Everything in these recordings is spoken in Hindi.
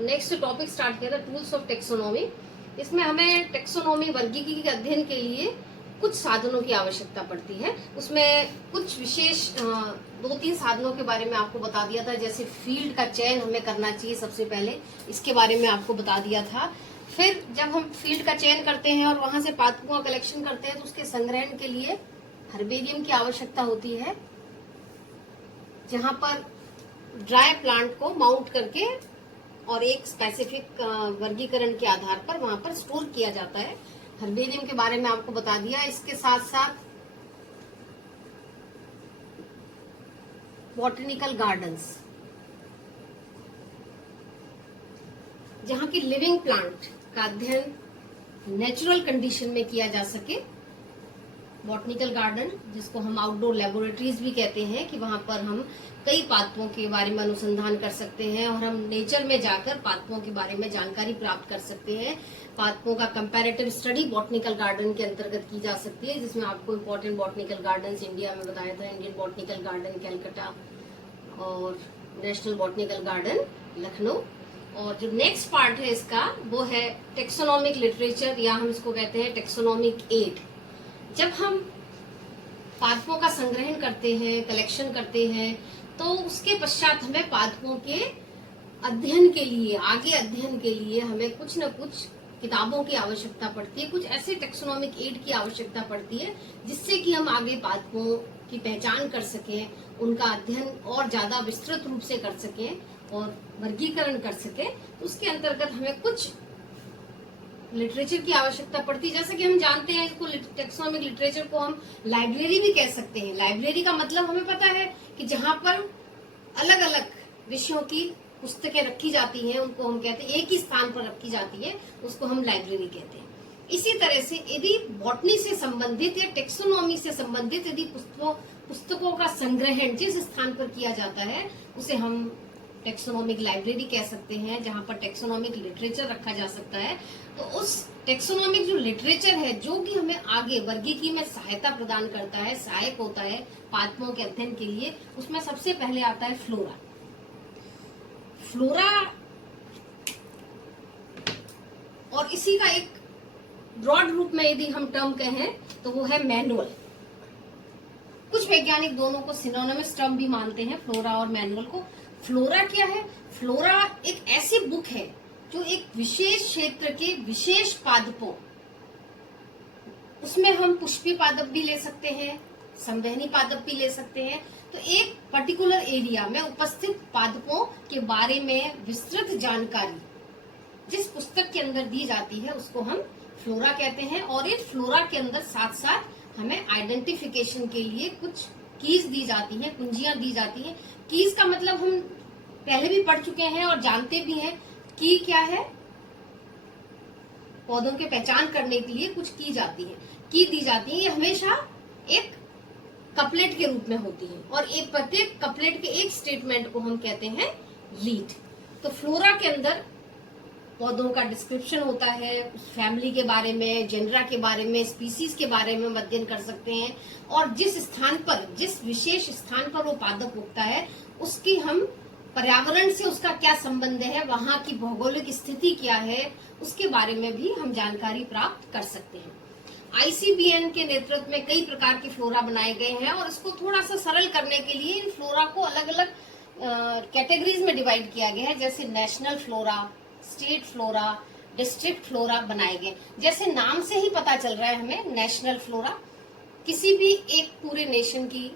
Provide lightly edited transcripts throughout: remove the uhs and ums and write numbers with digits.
नेक्स्ट टॉपिक स्टार्ट किया था टूल्स ऑफ टेक्सोनॉमी। इसमें हमें टेक्सोनॉमी वर्गीकीकरण के अध्ययन के लिए कुछ साधनों की आवश्यकता पड़ती है। उसमें कुछ विशेष 2-3 साधनों के बारे में आपको बता दिया था, जैसे फील्ड का चयन हमें करना चाहिए सबसे पहले, इसके बारे में आपको बता दिया था। फिर जब हम फील्ड का चयन करते हैं और वहां से पादपों का कलेक्शन करते हैं तो उसके संग्रहण के लिए हर्बेरियम की आवश्यकता होती है, जहां पर ड्राई प्लांट को माउंट करके और एक स्पेसिफिक वर्गीकरण के आधार पर वहां पर स्टोर किया जाता है। हर्बेरियम के बारे में आपको बता दिया। इसके साथ साथ बॉटनिकल गार्डन्स, जहां की लिविंग प्लांट का अध्ययन नेचुरल कंडीशन में किया जा सके। बॉटनिकल गार्डन, जिसको हम आउटडोर लेबोरेटरीज भी कहते हैं, कि वहां पर हम कई पादपों के बारे में अनुसंधान कर सकते हैं और हम नेचर में जाकर पादपों के बारे में जानकारी प्राप्त कर सकते हैं। पादपों का कंपैरेटिव स्टडी बॉटनिकल गार्डन के अंतर्गत की जा सकती है, जिसमें आपको इम्पोर्टेंट बॉटनिकल गार्डन्स इंडिया में बताया था, इंडियन बॉटनिकल गार्डन कैलकाटा और नेशनल बॉटनिकल गार्डन लखनऊ। और जो नेक्स्ट पार्ट है इसका, वो है टेक्सोनॉमिक लिटरेचर, या हम इसको कहते हैं टेक्सोनॉमिक एड। जब हम पादपों का संग्रहण करते हैं, कलेक्शन करते हैं, तो उसके पश्चात हमें पादपों के अध्ययन के लिए, आगे अध्ययन के लिए हमें कुछ न कुछ किताबों की आवश्यकता पड़ती है, कुछ ऐसे टेक्सोनॉमिक एड की आवश्यकता पड़ती है जिससे कि हम आगे पादपों की पहचान कर सकें, उनका अध्ययन और ज्यादा विस्तृत रूप से कर सकें और वर्गीकरण कर सकें। तो उसके अंतर्गत हमें कुछ लिटरेचर की आवश्यकता पड़ती है। जैसे कि हम जानते हैं, इसको टेक्सोनॉमिक लिटरेचर को हम लाइब्रेरी भी कह सकते हैं। लाइब्रेरी का मतलब हमें पता है कि जहां पर अलग अलग विषयों की पुस्तकें रखी जाती हैं, उनको हम कहते हैं, एक ही स्थान पर रखी जाती है, उसको हम लाइब्रेरी कहते हैं। इसी तरह से यदि बॉटनी से संबंधित या टेक्सोनॉमी से संबंधित यदि पुस्तकों का संग्रहण जिस स्थान पर किया जाता है, उसे हम टेक्सोनॉमिक लाइब्रेरी कह सकते हैं, जहां पर टेक्सोनॉमिक लिटरेचर रखा जा सकता है। तो उस टेक्सोनॉमिक जो लिटरेचर है, जो कि हमें आगे वर्गीकी में सहायता प्रदान करता है, सहायक होता है पादपों के अध्ययन के लिए, उसमें सबसे पहले आता है फ्लोरा। फ्लोरा और इसी का एक ब्रॉड रूप में यदि हम टर्म कहें तो वो है मैनुअल। कुछ वैज्ञानिक दोनों को सिनोनिमस टर्म भी मानते हैं, फ्लोरा और मैनुअल को। फ्लोरा क्या है? फ्लोरा एक ऐसी बुक है जो एक विशेष क्षेत्र के विशेष पादपों, उसमें हम पुष्पी पादप भी ले सकते हैं, संवहनी पादप भी ले सकते हैं, तो एक पर्टिकुलर एरिया में उपस्थित पादपों के बारे में विस्तृत जानकारी जिस पुस्तक के अंदर दी जाती है, उसको हम फ्लोरा कहते हैं। और इस फ्लोरा के अंदर साथ साथ हमें आइडेंटिफिकेशन के लिए कुछ कीज दी जाती हैं, कुंजियां दी जाती हैं। कीज का मतलब हम पहले भी पढ़ चुके हैं और जानते भी हैं। की क्या है? पौधों के पहचान करने के लिए कुछ की जाती है, की दी जाती है। ये हमेशा एक कपलेट के रूप में होती है और एक प्रत्येक कपलेट के एक स्टेटमेंट को हम कहते हैं लीड। तो फ्लोरा के अंदर पौधों का डिस्क्रिप्शन होता है, उस फैमिली के बारे में, जेनरा के बारे में, स्पीसीज के बारे में अध्ययन कर सकते हैं, और जिस स्थान पर, जिस विशेष स्थान पर वो पादप उगता है, उसकी हम पर्यावरण से उसका क्या संबंध है, वहां की भौगोलिक स्थिति क्या है, उसके बारे में भी हम जानकारी प्राप्त कर सकते हैं। आईसीबीएन के नेतृत्व में कई प्रकार के फ्लोरा बनाए गए हैं और इसको थोड़ा सा सरल करने के लिए इन फ्लोरा को अलग अलग कैटेगरीज में डिवाइड किया गया है, जैसे national flora, state flora, district flora बनाए गए। जैसे नाम से ही पता चल रहा है हमें, नेशनल फ्लोरा किसी भी एक पूरे नेशन की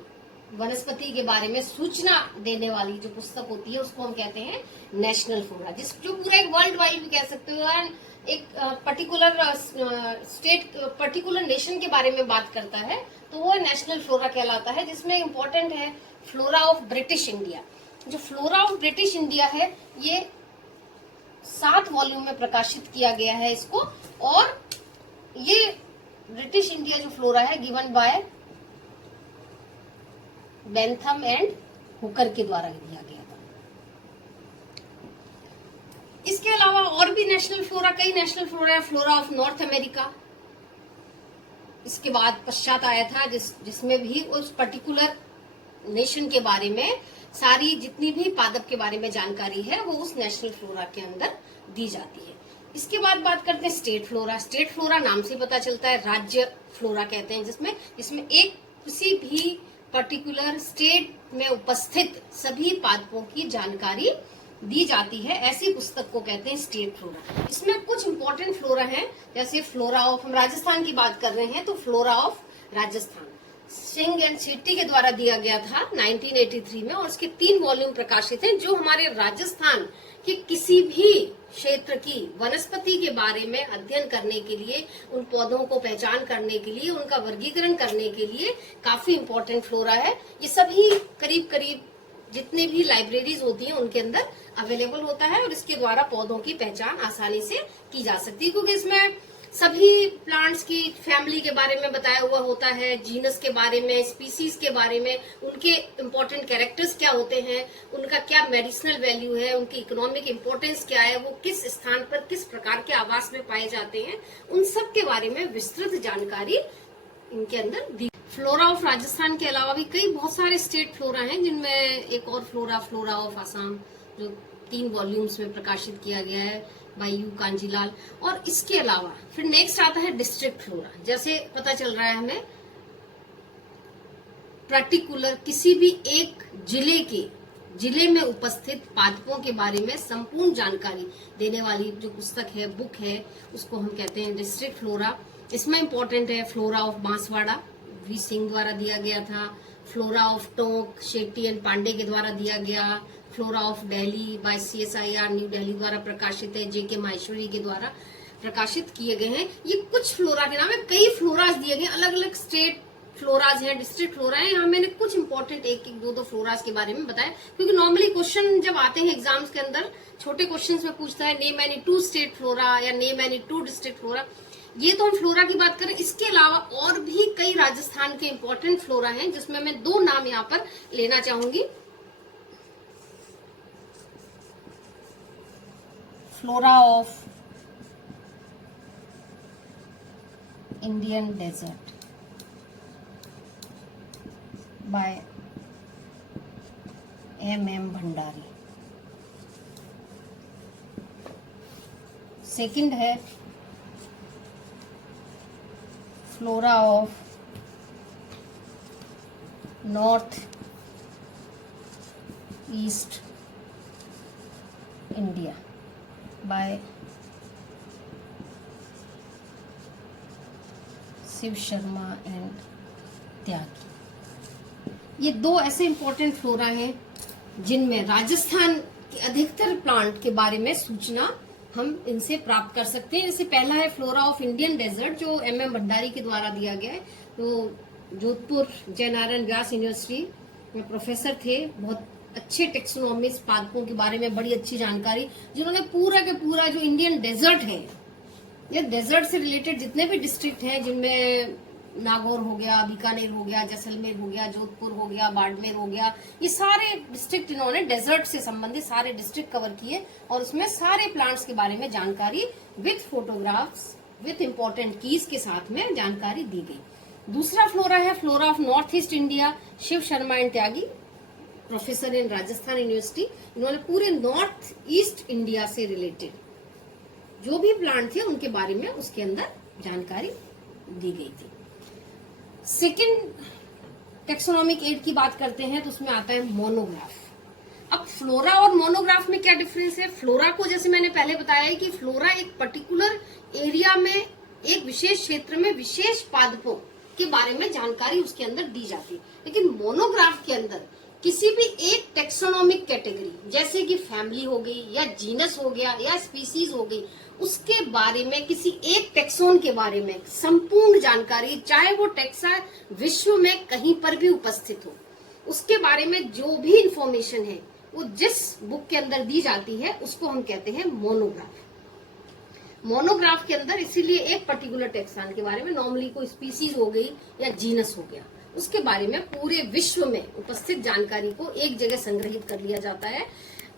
वनस्पति के बारे में सूचना देने वाली जो पुस्तक होती है, उसको हम कहते हैं नेशनल फ्लोरा, जो पूरा एक वर्ल्ड वाइड भी कह सकते हो, एक पर्टिकुलर स्टेट, पर्टिकुलर नेशन के बारे में बात करता है, तो वो नेशनल फ्लोरा कहलाता है। जिसमें इम्पोर्टेंट है फ्लोरा ऑफ ब्रिटिश इंडिया। जो फ्लोरा ऑफ ब्रिटिश इंडिया है, ये 7 वॉल्यूम में प्रकाशित किया गया है इसको, और ये ब्रिटिश इंडिया जो फ्लोरा है, given by Bentham and Hooker के द्वारा दिया गया था। इसके अलावा और भी नेशनल फ्लोरा, कई नेशनल फ्लोरा है। फ्लोरा ऑफ नॉर्थ अमेरिका इसके बाद पश्चात आया था, जिसमें भी उस पर्टिकुलर नेशन के बारे में सारी जितनी भी पादप के बारे में जानकारी है वो उस नेशनल फ्लोरा के अंदर दी जाती है। इसके बाद बात करते हैं स्टेट फ्लोरा। स्टेट फ्लोरा नाम से पता चलता है राज्य फ्लोरा कहते हैं, जिसमें एक किसी भी पर्टिकुलर स्टेट में उपस्थित सभी पादपों की जानकारी दी जाती है। ऐसी पुस्तक को कहते हैं स्टेट फ्लोरा। इसमें कुछ इंपॉर्टेंट फ्लोरा हैं, जैसे फ्लोरा ऑफ, हम राजस्थान की बात कर रहे हैं तो flora of Rajasthan Singh and Shetty के द्वारा दिया गया था 1983 में, और इसके 3 वॉल्यूम प्रकाशित हैं जो हमारे राजस्थान के किसी भी क्षेत्र की वनस्पति के बारे में अध्ययन करने के लिए, उन पौधों को पहचान करने के लिए, उनका वर्गीकरण करने के लिए काफी इंपॉर्टेंट फ्लोरा है। ये सभी करीब करीब जितने भी लाइब्रेरीज होती हैं उनके अंदर अवेलेबल होता है, और इसके द्वारा पौधों की पहचान आसानी से की जा सकती है, क्योंकि इसमें सभी प्लांट्स की फैमिली के बारे में बताया हुआ होता है, जीनस के बारे में, स्पीसीज के बारे में, उनके इम्पोर्टेंट कैरेक्टर्स क्या होते हैं, उनका क्या मेडिसिनल वैल्यू है, उनकी इकोनॉमिक इम्पोर्टेंस क्या है, वो किस स्थान पर किस प्रकार के आवास में पाए जाते हैं, उन सब के बारे में विस्तृत जानकारी इनके अंदर दी। फ्लोरा ऑफ राजस्थान के अलावा भी कई बहुत सारे स्टेट फ्लोरा हैं, जिनमें एक और फ्लोरा ऑफ आसाम, जो 3 वॉल्यूम्स में प्रकाशित किया गया है बाई यू कांजीलाल। और इसके अलावा फिर नेक्स्ट आता है डिस्ट्रिक्ट फ्लोरा। जैसे पता चल रहा है हमें पर्टिकुलर किसी भी एक जिले में उपस्थित पादपों के बारे में संपूर्ण जानकारी देने वाली जो पुस्तक है, बुक है, उसको हम कहते हैं डिस्ट्रिक्ट फ्लोरा। इसमें इंपॉर्टेंट है flora of Banswara, V Singh द्वारा दिया गया था। Flora of Tonk, Shetty and Pandey के द्वारा दिया गया। Flora of Delhi by CSIR new Delhi द्वारा प्रकाशित है, JK माहेश्वरी के द्वारा प्रकाशित किए गए हैं। ये कुछ फ्लोरा के नाम है, कई फ्लोराज दिए गए, अलग अलग स्टेट फ्लोराज हैं, डिस्ट्रिक्ट फ्लोरा है। यहाँ मैंने कुछ इंपॉर्टेंट एक दो फ्लोराज के बारे में बताया, क्योंकि नॉर्मली क्वेश्चन जब आते हैं एग्जाम्स के अंदर, छोटे क्वेश्चंस में पूछता है नेम एनी 2 स्टेट फ्लोरा या नेम एनी 2 डिस्ट्रिक्ट फ्लोरा। ये तो हम फ्लोरा की बात करें। इसके अलावा और भी कई राजस्थान के इंपॉर्टेंट फ्लोरा हैं, जिसमें मैं 2 नाम यहाँ पर लेना चाहूंगी। Flora of Indian desert by MM Bhandari. Second है flora of north east India by Shiv Sharma and Tyagi. ये 2 ऐसे इंपॉर्टेंट फ्लोरा हैं जिनमें राजस्थान के अधिकतर प्लांट के बारे में सूचना हम इनसे प्राप्त कर सकते हैं। जैसे पहला है फ्लोरा ऑफ इंडियन डेजर्ट, जो MM भंडारी के द्वारा दिया गया है। तो जोधपुर जयनारायण व्यास यूनिवर्सिटी में प्रोफेसर थे, बहुत अच्छे टेक्सोनॉमिस्ट, पादपों के बारे में बड़ी अच्छी जानकारी, जिन्होंने पूरा के पूरा जो इंडियन डेजर्ट है, ये डेजर्ट से रिलेटेड जितने भी डिस्ट्रिक्ट हैं, जिनमें नागौर हो गया, बीकानेर हो गया, जैसलमेर हो गया, जोधपुर हो गया, बाड़मेर हो गया, ये सारे डिस्ट्रिक्ट इन्होंने डेजर्ट से संबंधित सारे डिस्ट्रिक्ट कवर किए, और उसमें सारे प्लांट्स के बारे में जानकारी with photographs, with important keys के साथ में जानकारी दी गई। दूसरा फ्लोरा है flora of north east India, Shiv Sharma and Tyagi, professor in Rajasthan university. इन्होंने पूरे नॉर्थ ईस्ट इंडिया से रिलेटेड जो भी प्लांट थे उनके बारे में उसके अंदर जानकारी दी गई थी। सेकंड टेक्सोनॉमिक एड की बात करते हैं तो उसमें आता है मोनोग्राफ। अब फ्लोरा और मोनोग्राफ में क्या डिफरेंस है? फ्लोरा को जैसे मैंने पहले बताया है कि फ्लोरा एक पर्टिकुलर एरिया में, एक विशेष क्षेत्र में विशेष पादपों के बारे में जानकारी उसके अंदर दी जाती है, लेकिन मोनोग्राफ के अंदर किसी भी एक टेक्सोनॉमिक कैटेगरी, जैसे कि फैमिली हो गई या जीनस हो गया या स्पीसीज हो गई, उसके बारे में, किसी एक टेक्सोन के बारे में संपूर्ण जानकारी, चाहे वो टेक्सा विश्व में कहीं पर भी उपस्थित हो, उसके बारे में जो भी इंफॉर्मेशन है वो जिस बुक के अंदर दी जाती है उसको हम कहते हैं मोनोग्राफ। मोनोग्राफ के अंदर इसीलिए एक पर्टिकुलर टेक्सान के बारे में, नॉर्मली कोई स्पीसीज हो गई या जीनस हो गया, उसके बारे में पूरे विश्व में उपस्थित जानकारी को एक जगह संग्रहित कर लिया जाता है।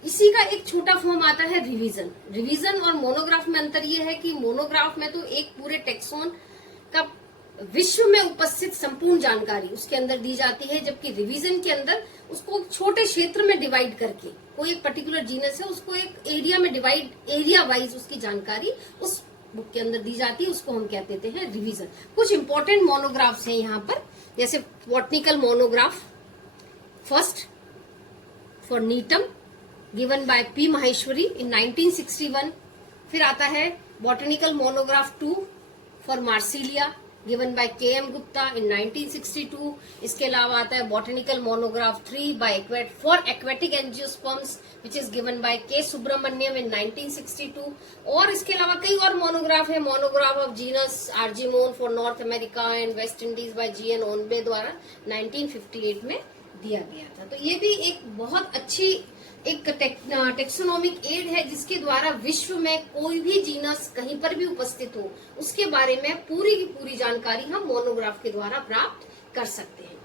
इसी का एक छोटा फॉर्म आता है रिवीजन। रिवीजन और मोनोग्राफ में अंतर यह है कि मोनोग्राफ में तो एक पूरे टेक्सोन का विश्व में उपस्थित संपूर्ण जानकारी उसके अंदर दी जाती है, जबकि रिवीजन के अंदर उसको छोटे क्षेत्र में डिवाइड करके, कोई एक पर्टिकुलर जीनस है उसको एक एरिया में डिवाइड, एरिया वाइज उसकी जानकारी उस बुक के अंदर दी जाती है, उसको हम कहते हैं रिवीजन। कुछ इंपॉर्टेंट मोनोग्राफ्स हैं यहाँ पर, जैसे botanical monograph first for Gnetum given by P Maheshwari in 1961। फिर आता है botanical monograph 2 for Marsilea given by K M Gupta in 1962। इसके अलावा आता है botanical monograph 3 by for aquatic angiosperms which is given by K Subramanyam इन 1962। और इसके अलावा कई और मोनोग्राफ है, monograph of genus Argemone for North America and West Indies by G N Ownbey द्वारा 1958 में दिया गया था। तो ये भी एक बहुत अच्छी एक टेक्सोनोमिक एड है, जिसके द्वारा विश्व में कोई भी जीनस कहीं पर भी उपस्थित हो उसके बारे में पूरी की पूरी जानकारी हम मोनोग्राफ के द्वारा प्राप्त कर सकते हैं।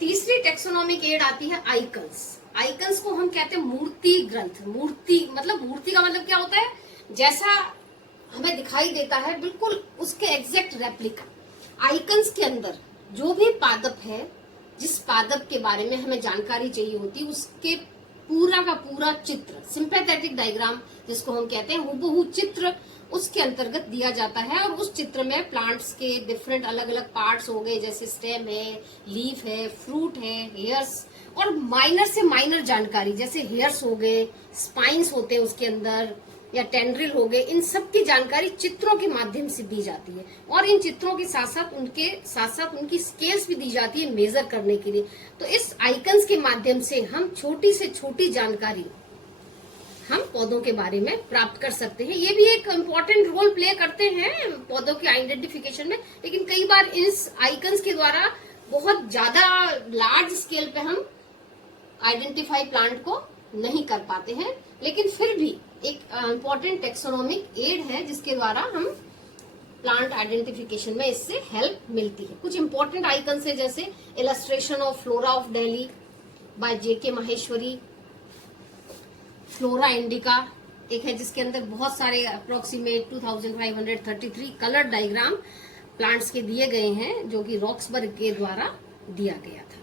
तीसरी टेक्सोनोमिक एड आती है आइकन्स। आइकन्स को हम कहते हैं मूर्ति ग्रंथ। मूर्ति का मतलब क्या होता है, जैसा हमें दिखाई देता है बिल्कुल उसके एग्जैक्ट रेप्लिका। आइकन्स के अंदर जो भी पादप है, जिस पादप के बारे में हमें जानकारी चाहिए होती है, उसके पूरा का पूरा चित्र, सिंपैथेटिक डायग्राम जिसको हम कहते हैं, हुबहू चित्र उसके अंतर्गत दिया जाता है। और उस चित्र में प्लांट्स के डिफरेंट अलग अलग पार्ट्स हो गए, जैसे स्टेम है, लीफ है, फ्रूट है, हेयर्स, और माइनर से माइनर जानकारी जैसे हेयर्स हो गए, स्पाइन्स होते हैं उसके अंदर, या टेंड्रिल हो गए, इन सब की जानकारी चित्रों के माध्यम से दी जाती है। और इन चित्रों के साथ साथ उनकी स्केल्स भी दी जाती है मेजर करने के लिए। तो इस आइकन्स के माध्यम से हम छोटी से छोटी जानकारी हम पौधों के बारे में प्राप्त कर सकते हैं। ये भी एक इम्पोर्टेंट रोल प्ले करते हैं पौधों के आइडेंटिफिकेशन में, लेकिन कई बार इस आइकन्स के द्वारा बहुत ज्यादा लार्ज स्केल पे हम आइडेंटिफाई प्लांट को नहीं कर पाते हैं, लेकिन फिर भी एक इम्पोर्टेंट टेक्सोनोमिक एड है जिसके द्वारा हम प्लांट आइडेंटिफिकेशन में इससे हेल्प मिलती है। कुछ इंपॉर्टेंट आइकन्स है, जैसे illustration of flora of Delhi by JK Maheshwari, flora indica एक है जिसके अंदर बहुत सारे अप्रोक्सीमेट 2533 कलर डायग्राम प्लांट्स के दिए गए हैं, जो कि रॉक्सबर्ग के द्वारा दिया गया था।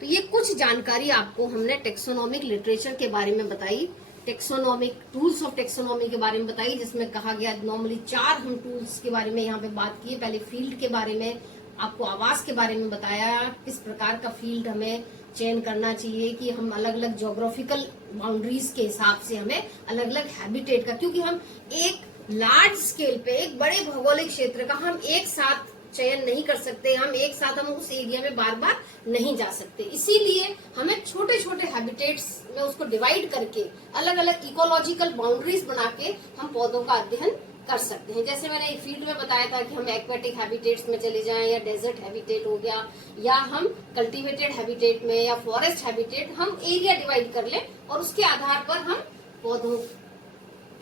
तो ये कुछ जानकारी आपको हमने टेक्सोनोमिक लिटरेचर के बारे में बताई, टेक्सोनोमिक टूल्स ऑफ टेक्सोनोमी के बारे में बताई, जिसमें कहा गया नॉर्मली 4 हम टूल्स के बारे में यहाँ पे बात की। पहले फील्ड के बारे में, आपको आवास के बारे में बताया, किस प्रकार का फील्ड हमें चयन करना चाहिए कि हम अलग अलग ज्योग्राफिकल बाउंड्रीज के हिसाब से हमें अलग अलग हैबिटेट का, क्योंकि हम एक लार्ज स्केल पे एक बड़े भौगोलिक क्षेत्र का हम एक साथ चयन नहीं कर सकते, हम एक साथ हम उस एरिया में बार बार नहीं जा सकते, इसीलिए हमें छोटे छोटे हैबिटेट्स में उसको डिवाइड करके अलग अलग इकोलॉजिकल बाउंड्रीज बना के हम पौधों का अध्ययन कर सकते हैं। जैसे मैंने फील्ड में बताया था कि हम एक्वेटिक हैबिटेट्स में चले जाएं, या डेजर्ट हैबिटेट हो गया, या हम कल्टीवेटेड हैबिटेट में, या फॉरेस्ट हैबिटेट, हम एरिया डिवाइड कर लें और उसके आधार पर हम पौधों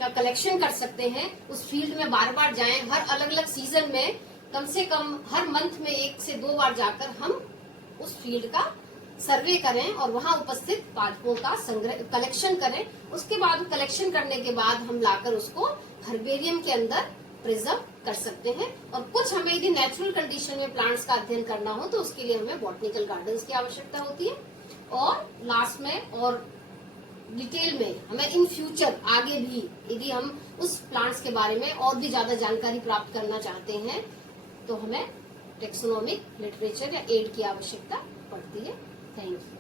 का कलेक्शन कर सकते हैं। उस फील्ड में बार बार जाएं, हर अलग अलग सीजन में कम से कम हर मंथ में 1 से 2 बार जाकर हम उस फील्ड का सर्वे करें और वहां उपस्थित पादपों का संग्रह कलेक्शन करें। उसके बाद कलेक्शन करने के बाद हम लाकर उसको हर्बेरियम के अंदर प्रिजर्व कर सकते हैं। और कुछ हमें यदि नेचुरल कंडीशन में प्लांट्स का अध्ययन करना हो तो उसके लिए हमें बॉटनिकल गार्डन्स की आवश्यकता होती है। और लास्ट में और डिटेल में हमें इन फ्यूचर आगे भी यदि हम उस प्लांट्स के बारे में और भी ज्यादा जानकारी प्राप्त करना चाहते हैं तो हमें टेक्सोनोमिक लिटरेचर या एड की आवश्यकता पड़ती है। Thank you.